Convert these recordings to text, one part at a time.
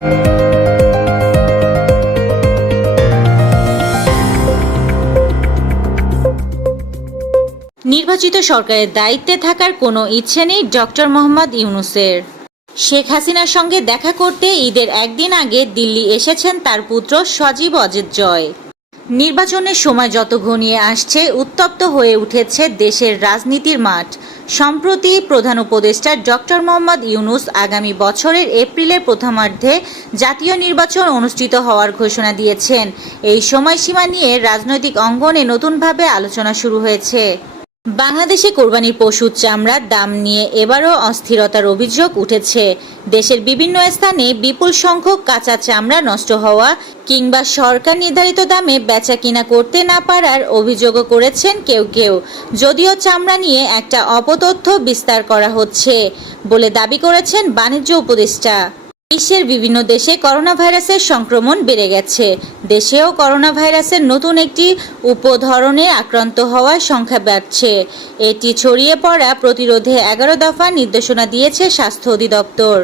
নির্বাচিত সরকারের দায়িত্বে থাকার কোনো ইচ্ছে নেই ডক্টর মোহাম্মদ ইউনূসের। শেখ হাসিনার সঙ্গে দেখা করতে ঈদের একদিন আগে দিল্লি এসেছেন তার পুত্র সজীব অজিত জয়। নির্বাচনের সময় যত ঘনিয়ে আসছে, উত্তপ্ত হয়ে উঠেছে দেশের রাজনীতির মাঠ। সম্প্রতি প্রধান উপদেষ্টা ডক্টর মোহাম্মদ ইউনূস আগামী বছরের এপ্রিলের প্রথমার্ধে জাতীয় নির্বাচন অনুষ্ঠিত হওয়ার ঘোষণা দিয়েছেন। এই সময়সীমা নিয়ে রাজনৈতিক অঙ্গনে নতুনভাবে আলোচনা শুরু হয়েছে। বাংলাদেশে কোরবানির পশুর চামড়ার দাম নিয়ে এবারও অস্থিরতার অভিযোগ উঠেছে। দেশের বিভিন্ন স্থানে বিপুল সংখ্যক কাঁচা চামড়া নষ্ট হওয়া কিংবা সরকার নির্ধারিত দামে বেচা কিনা করতে না পারার অভিযোগও করেছেন কেউ কেউ। যদিও চামড়া নিয়ে একটা অপতথ্য বিস্তার করা হচ্ছে বলে দাবি করেছেন বাণিজ্য উপদেষ্টা। বিশ্বের বিভিন্ন দেশে করোনা ভাইরাসের সংক্রমণ বেড়ে গেছে। দেশেও করোনা ভাইরাসের নতুন একটি উপধরনে আক্রান্ত হওয়ার সংখ্যা বাড়ছে। এটি ছড়িয়ে পড়া প্রতিরোধে 11 দফা নির্দেশনা দিয়েছে স্বাস্থ্য অধিদপ্তর।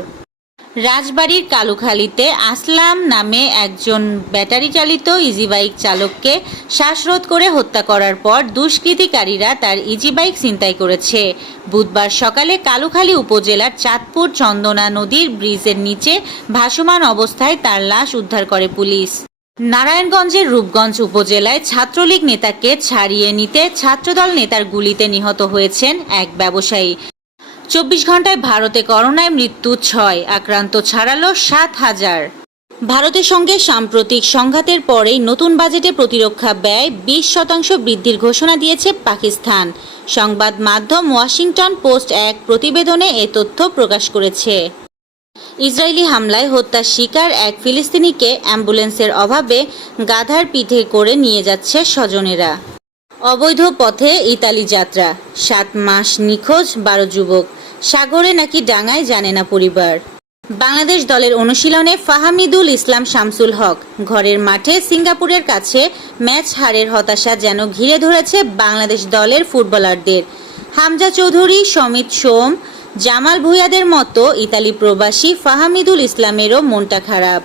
রাজবাড়ীর কালুখালীতে আসলাম নামে একজন ব্যাটারি চালিত ইজিবাইক চালককে শ্বাসরোধ করে হত্যা করার পর দুষ্কৃতিকারীরা তার ইজিবাইক ছিনতাই করেছে। বুধবার সকালে কালুখালী উপজেলার চাঁদপুর চন্দনা নদীর ব্রিজের নিচে ভাসমান অবস্থায় তার লাশ উদ্ধার করে পুলিশ। নারায়ণগঞ্জের রূপগঞ্জ উপজেলায় ছাত্রলীগ নেতাকে ছাড়িয়ে নিতে ছাত্রদল নেতার গুলিতে নিহত হয়েছেন এক ব্যবসায়ী। 24 ঘন্টায় ভারতে করোনায় মৃত্যু 6, আক্রান্ত ছাড়ালো 7,000। ভারতের সঙ্গে সাম্প্রতিক সংঘাতের পরেই নতুন বাজেটে প্রতিরক্ষা ব্যয় 20% বৃদ্ধির ঘোষণা দিয়েছে পাকিস্তান। সংবাদ মাধ্যম ওয়াশিংটন পোস্ট এক প্রতিবেদনে এ তথ্য প্রকাশ করেছে। ইসরায়েলি হামলায় হত্যার শিকার এক ফিলিস্তিনিকে অ্যাম্বুলেন্সের অভাবে গাধার পিঠে করে নিয়ে যাচ্ছে স্বজনেরা। অবৈধ পথে ইতালি যাত্রা, 7 মাস নিখোঁজ 12 যুবক, সাগরে নাকি ডাঙায় জানে না পরিবার। বাংলাদেশ দলের অনুশীলনে ফাহামিদুল ইসলাম শামসুল হক। ঘরের মাঠে সিঙ্গাপুরের কাছে ম্যাচ হারের হতাশা যেন ঘিরে ধরেছে বাংলাদেশ দলের ফুটবলারদের। হামজা চৌধুরী, সমিত সোম, জামাল ভুঁইয়াদের মতো ইতালি প্রবাসী ফাহামিদুল ইসলামেরও মনটা খারাপ।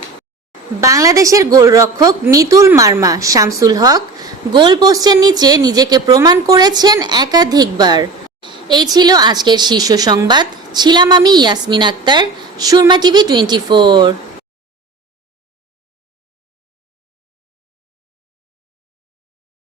বাংলাদেশের গোলরক্ষক মিতুল মার্মা, শামসুল হক গোল পোস্টের নিচে নিজেকে প্রমাণ করেছেন একাধিকবার। এই ছিল আজকের শীর্ষ সংবাদ। ছিলাম আমি ইয়াসমিন আক্তার, সুরমা টিভি 24।